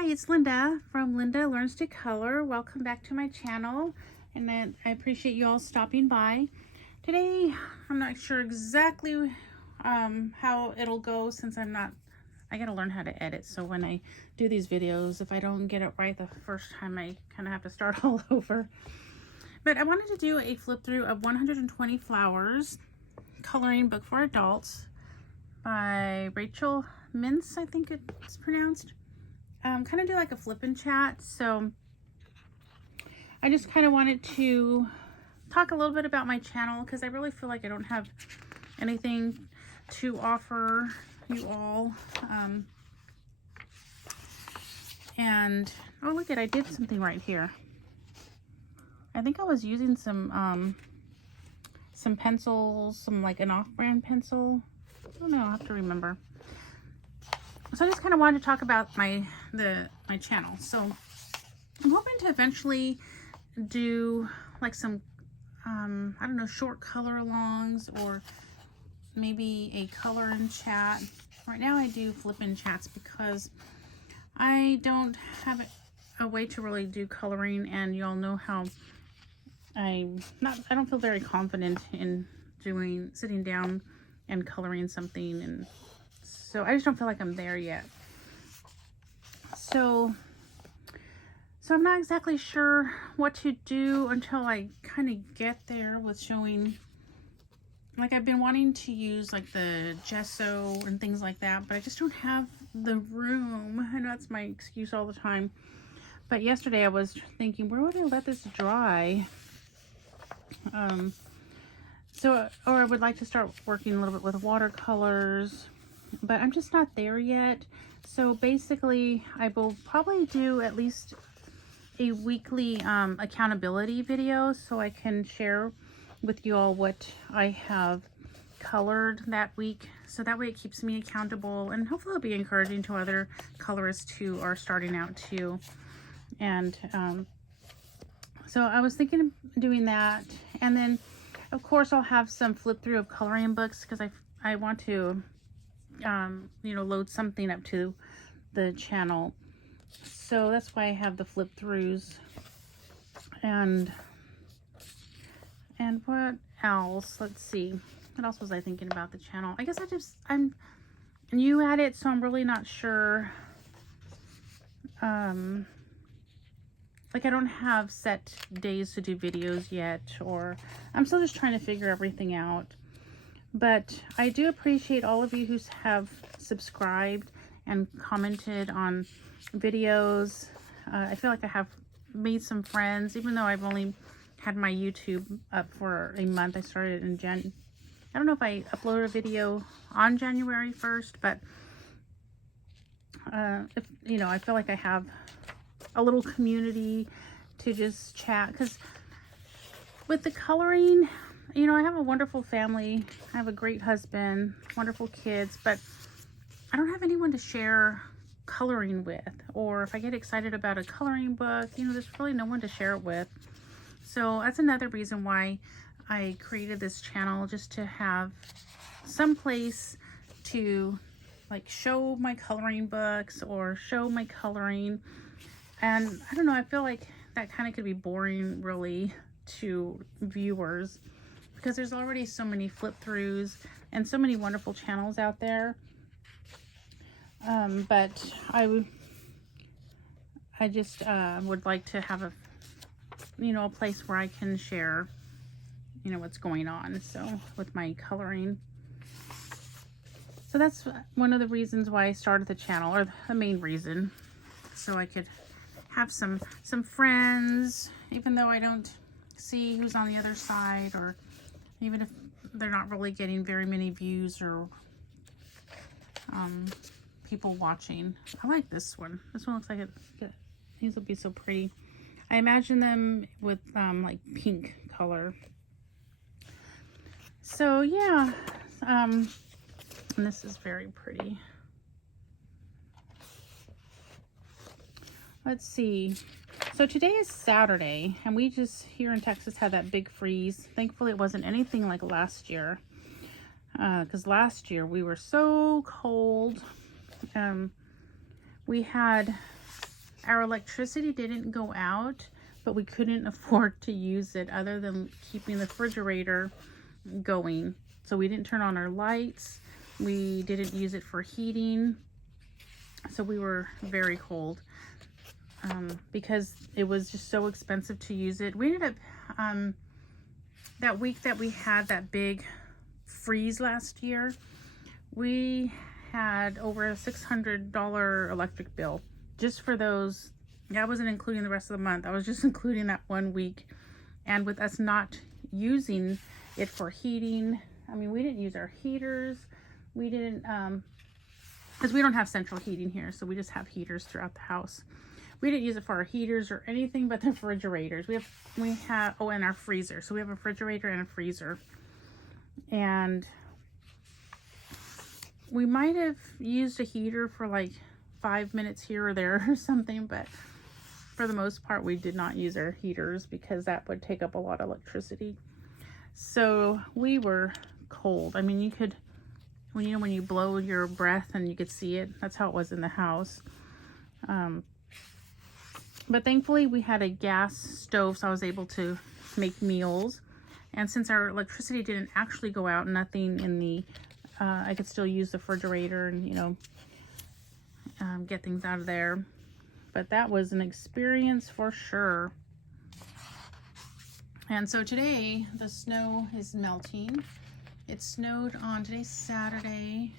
Hi, it's Linda from Linda Learns to Color. Welcome back to my channel, and I appreciate you all stopping by. Today, I'm not sure exactly how it'll go since I gotta learn how to edit. So when I do these videos, if I don't get it right the first time, I kind of have to start all over. But I wanted to do a flip through of 120 Flowers coloring book for adults by Rachel Mintz, I think it's pronounced. Kind of do like a flip and chat. So I just kind of wanted to talk a little bit about my channel because I really feel like I don't have anything to offer you all. And oh, look at, I did something right here. I think I was using some pencils, some like an off-brand pencil. I don't know, I'll have to remember. So I just kind of wanted to talk about my channel. So I'm hoping to eventually do like some I don't know, short color alongs or maybe a color and chat. Right now I do flip and chats because I don't have a way to really do coloring, and you all know how I don't feel very confident in sitting down and coloring something, and so I just don't feel like I'm there yet. So I'm not exactly sure what to do until I kind of get there with showing. Like, I've been wanting to use like the gesso and things like that, but I just don't have the room. I know that's my excuse all the time. But yesterday I was thinking, where would I let this dry? Or I would like to start working a little bit with watercolors, but I'm just not there yet. So basically I will probably do at least a weekly accountability video so I can share with you all what I have colored that week. So that way it keeps me accountable, and hopefully it'll be encouraging to other colorists who are starting out too. And so I was thinking of doing that. And then of course I'll have some flip through of coloring books because I want to you know, load something up to the channel. So that's why I have the flip throughs. And what else? Let's see. What else was I thinking about the channel? I guess I'm new at it, so I'm really not sure. Like, I don't have set days to do videos yet, or I'm still just trying to figure everything out. But I do appreciate all of you who have subscribed and commented on videos. I feel like I have made some friends, even though I've only had my YouTube up for a month. I started in I don't know if I uploaded a video on January 1st, but if you know, I feel like I have a little community to just chat, because with the coloring, you know, I have a wonderful family. I have a great husband, wonderful kids, but I don't have anyone to share coloring with. Or if I get excited about a coloring book, you know, there's really no one to share it with. So that's another reason why I created this channel, just to have some place to like show my coloring books or show my coloring. And I don't know, I feel like that kind of could be boring really to viewers, because there's already so many flip throughs and so many wonderful channels out there. But I just would like to have a place where I can share, you know, what's going on. So with my coloring. So that's one of the reasons why I started the channel, or the main reason, so I could have some friends, even though I don't see who's on the other side, or even if they're not really getting very many views or people watching. I like this one. This one looks like these will be so pretty. I imagine them with like pink color. So yeah, and this is very pretty. Let's see. So today is Saturday, and we just here in Texas had that big freeze. Thankfully it wasn't anything like last year, because last year we were so cold. We had our electricity didn't go out, but we couldn't afford to use it other than keeping the refrigerator going. So we didn't turn on our lights. We didn't use it for heating. So we were very cold because it was just so expensive to use it. We ended up, that week that we had that big freeze last year, we had over a $600 electric bill just for those. That wasn't including the rest of the month. I was just including that 1 week. And with us not using it for heating, I mean, we didn't use our heaters. We didn't, because we don't have central heating here, so we just have heaters throughout the house. We didn't use it for our heaters or anything but the refrigerators. We have, oh, and our freezer. So we have a refrigerator and a freezer. And we might have used a heater for like 5 minutes here or there or something, but for the most part, we did not use our heaters because that would take up a lot of electricity. So we were cold. I mean, you could, when you blow your breath and you could see it, that's how it was in the house. But thankfully we had a gas stove, so I was able to make meals. And since our electricity didn't actually go out, nothing in the, I could still use the refrigerator and, get things out of there. But that was an experience for sure. And so today the snow is melting. It snowed on, today's Saturday.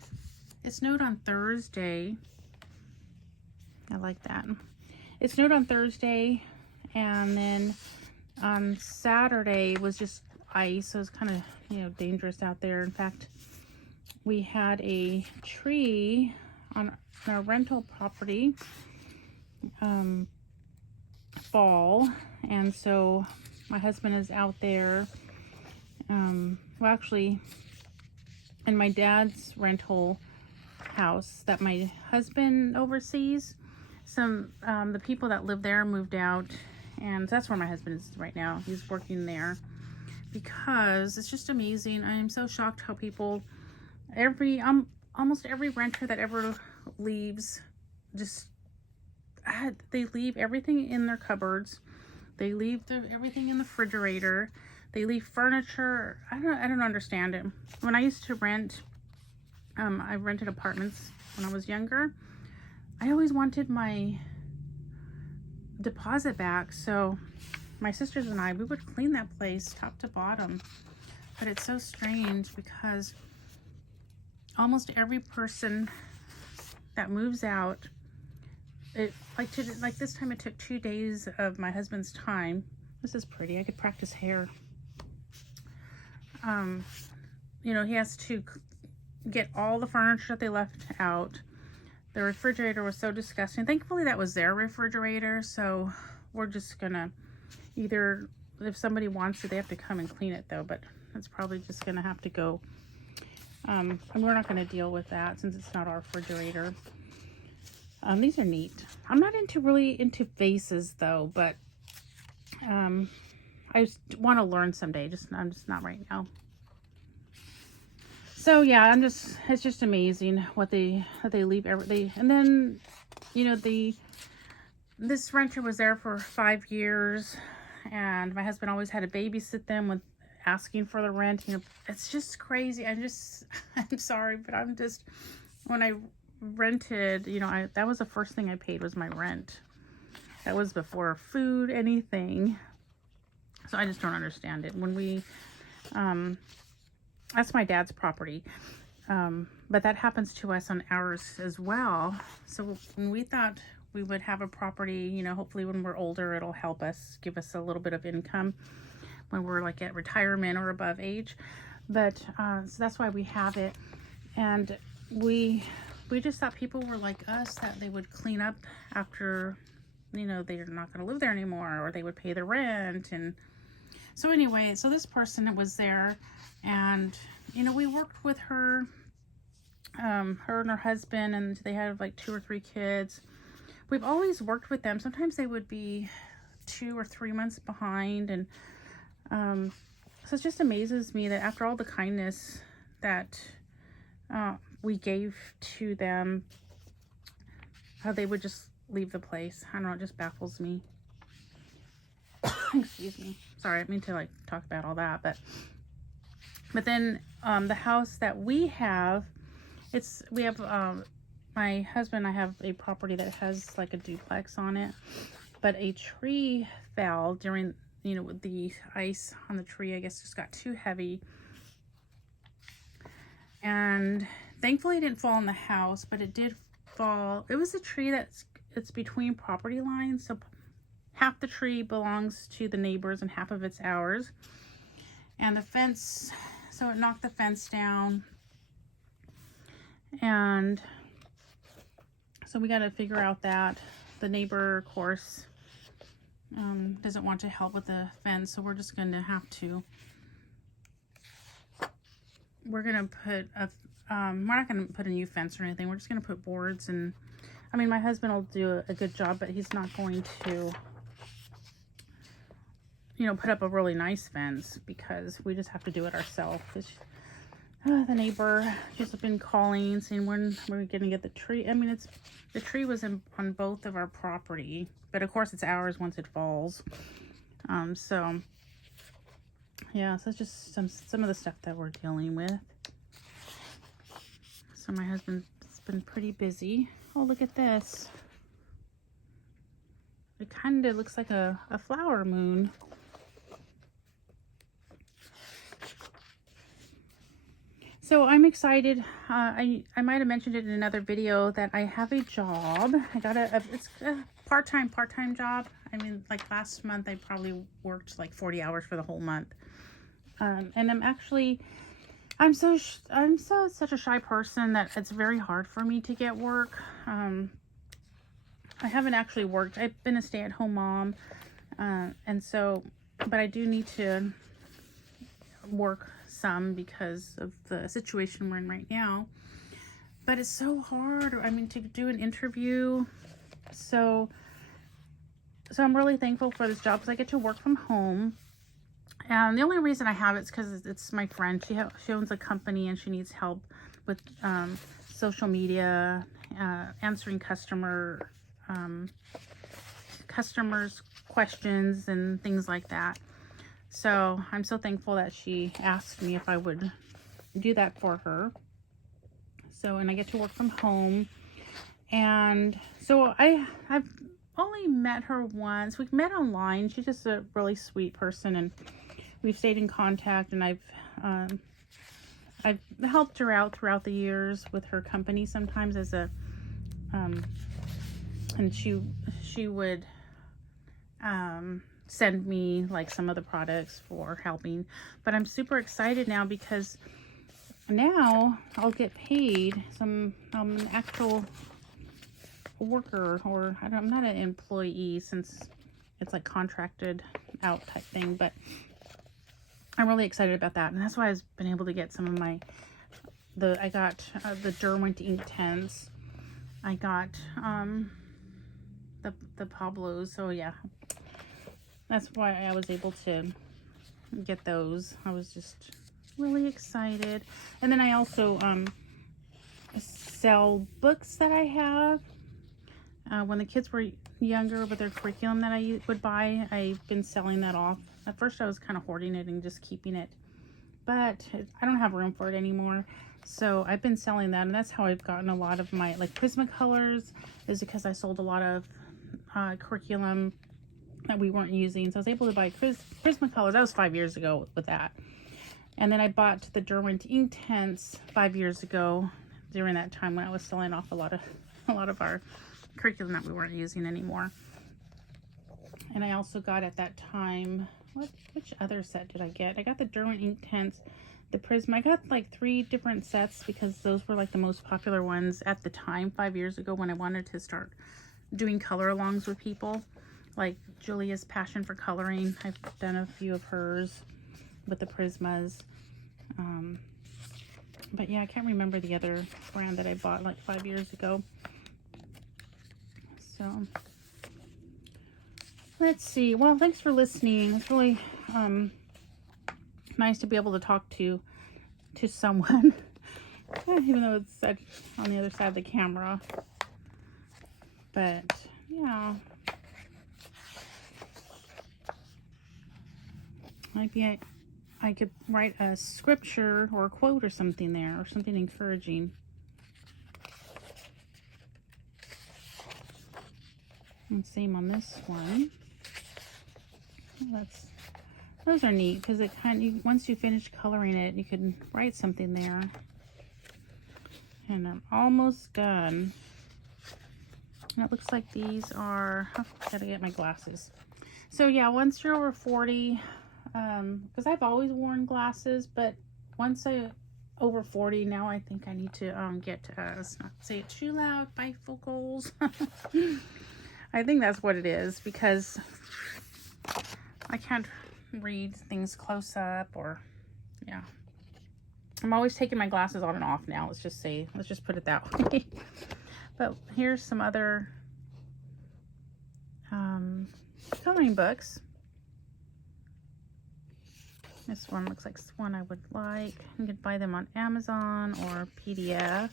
It snowed on Thursday. I like that. It snowed on Thursday, and then on Saturday was just ice, so it was kind of, dangerous out there. In fact, we had a tree on our rental property fall, and so my husband is out there. Well, actually, in my dad's rental house that my husband oversees, the people that live there moved out, and that's where my husband is right now. He's working there because it's just amazing. I am so shocked how people, almost every renter that ever leaves, they leave everything in their cupboards. They leave everything in the refrigerator. They leave furniture. I don't understand it. When I used to rent, I rented apartments when I was younger. I always wanted my deposit back, so my sisters and I, we would clean that place top to bottom. But it's so strange because almost every person that moves out, like this time it took 2 days of my husband's time. This is pretty. I could practice hair. He has to get all the furniture that they left out. The refrigerator was so disgusting. Thankfully, that was their refrigerator, so we're just gonna either, if somebody wants it, they have to come and clean it though, but it's probably just gonna have to go. And we're not gonna deal with that since it's not our refrigerator. These are neat. I'm not really into vases though, but I just want to learn someday. I'm just not right now. So yeah, it's just amazing what they leave everything. And then, this renter was there for 5 years, and my husband always had to babysit them with asking for the rent. It's just crazy. I'm sorry, but when I rented, that was the first thing I paid was my rent. That was before food, anything. So I just don't understand it. When we, that's my dad's property. But that happens to us on ours as well. So when we thought we would have a property, hopefully when we're older, it'll help us, give us a little bit of income when we're like at retirement or above age. But, so that's why we have it. And we just thought people were like us, that they would clean up after, they're not going to live there anymore, or they would pay the rent. And so anyway, so this person was there, and, we worked with her, her and her husband, and they had like 2 or 3 kids. We've always worked with them. Sometimes they would be 2 or 3 months behind. And, so it just amazes me that after all the kindness that, we gave to them, how they would just leave the place. I don't know, it just baffles me. Excuse me. Sorry, I didn't mean to like talk about all that, but then the house that we have, my husband and I have a property that has like a duplex on it, but a tree fell during, you know, with the ice on the tree, I guess just got too heavy. And thankfully it didn't fall on the house, but it did fall. It was a tree it's between property lines, so half the tree belongs to the neighbors and half of it's ours. And the fence, so it knocked the fence down. And so we got to figure out that. The neighbor, of course, doesn't want to help with the fence, so we're just going to have to, we're going to put we're not going to put a new fence or anything. We're just going to put boards, and I mean, my husband will do a good job, but he's not going to, you know, put up a really nice fence because we just have to do it ourselves. The neighbor just been calling, saying when we're going to get the tree. I mean, the tree was on both of our property, but of course it's ours once it falls. So yeah, so it's just some of the stuff that we're dealing with. So my husband's been pretty busy. Oh, look at this. It kind of looks like a flower moon. So I'm excited. I might have mentioned it in another video that I have a job. I got it's a part-time job. I mean, like last month I probably worked like 40 hours for the whole month. And I'm such a shy person that it's very hard for me to get work. I haven't actually worked. I've been a stay-at-home mom. And so, but I do need to work some because of the situation we're in right now. But it's so hard. I mean, to do an interview. So I'm really thankful for this job because I get to work from home. And the only reason I have it is because it's my friend. She owns a company and she needs help with social media, answering customers' questions and things like that. So I'm so thankful that she asked me if I would do that for her. So, and I get to work from home. And so I've only met her once. We've met online. She's just a really sweet person, and we've stayed in contact, and I've helped her out throughout the years with her company sometimes as a and she would send me like some of the products for helping. But I'm super excited now because now I'll get paid. I'm an actual worker, or I'm not an employee since it's like contracted out type thing, but I'm really excited about that. And that's why I've been able to get some of I got the Derwent ink tents. I got the Pablos. So yeah, that's why I was able to get those. I was just really excited. And then I also sell books that I have. When the kids were younger, with their curriculum that I would buy, I've been selling that off. At first I was kind of hoarding it and just keeping it, but I don't have room for it anymore. So I've been selling that, and that's how I've gotten a lot of my like Prismacolors, is because I sold a lot of curriculum that we weren't using. So I was able to buy Prismacolors. That was 5 years ago with that. And then I bought the Derwent ink tents 5 years ago during that time when I was selling off a lot of our curriculum that we weren't using anymore. And I also got at that time, which other set did I get? I got the Derwent ink tents, the Prism. I got like 3 different sets because those were like the most popular ones at the time 5 years ago when I wanted to start doing color alongs with people, like Julia's passion for coloring. I've done a few of hers with the Prismas. But yeah, I can't remember the other brand that I bought like 5 years ago. So let's see. Well, thanks for listening. It's really nice to be able to talk to someone, even though it's on the other side of the camera. But yeah. Maybe I could write a scripture or a quote or something there, or something encouraging. And same on this one. Those are neat because it kind of, once you finish coloring it, you can write something there. And I'm almost done. And it looks like these are, oh, gotta get my glasses. So yeah, once you're over 40, because I've always worn glasses, but once I over 40 now, I think I need to get let's not say it too loud, bifocals. I think that's what it is, because I can't read things close up, or yeah, I'm always taking my glasses on and off now. Let's just put it that way. But here's some other coloring books. This one looks like one I would like. You can buy them on Amazon or PDF.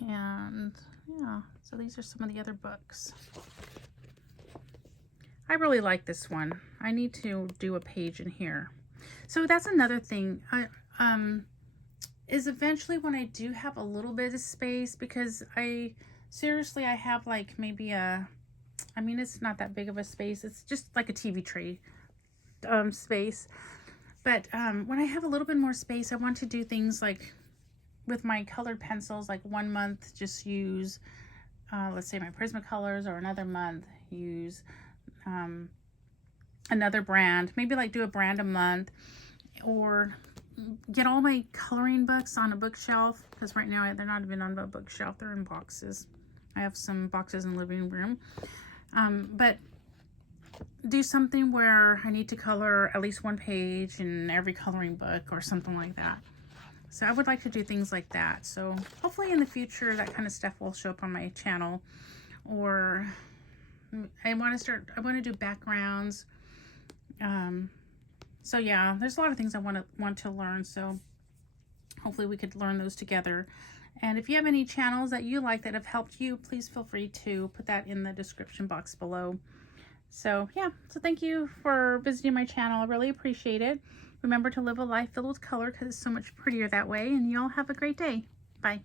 And yeah, so these are some of the other books. I really like this one. I need to do a page in here. So that's another thing. Is eventually when I do have a little bit of space, because I have like maybe I mean, it's not that big of a space. It's just like a TV tray space. But when I have a little bit more space, I want to do things like with my colored pencils, like 1 month just use, let's say my Prismacolors, or another month use another brand. Maybe like do a brand a month, or get all my coloring books on a bookshelf, because right now they're not even on a bookshelf, they're in boxes. I have some boxes in the living room. But do something where I need to color at least 1 page in every coloring book or something like that. So I would like to do things like that. So hopefully in the future that kind of stuff will show up on my channel. Or I want to do backgrounds. So yeah, there's a lot of things I want to learn. So hopefully we could learn those together. And if you have any channels that you like that have helped you, please feel free to put that in the description box below. So yeah, so thank you for visiting my channel. I really appreciate it. Remember to live a life filled with color, because it's so much prettier that way. And y'all have a great day. Bye.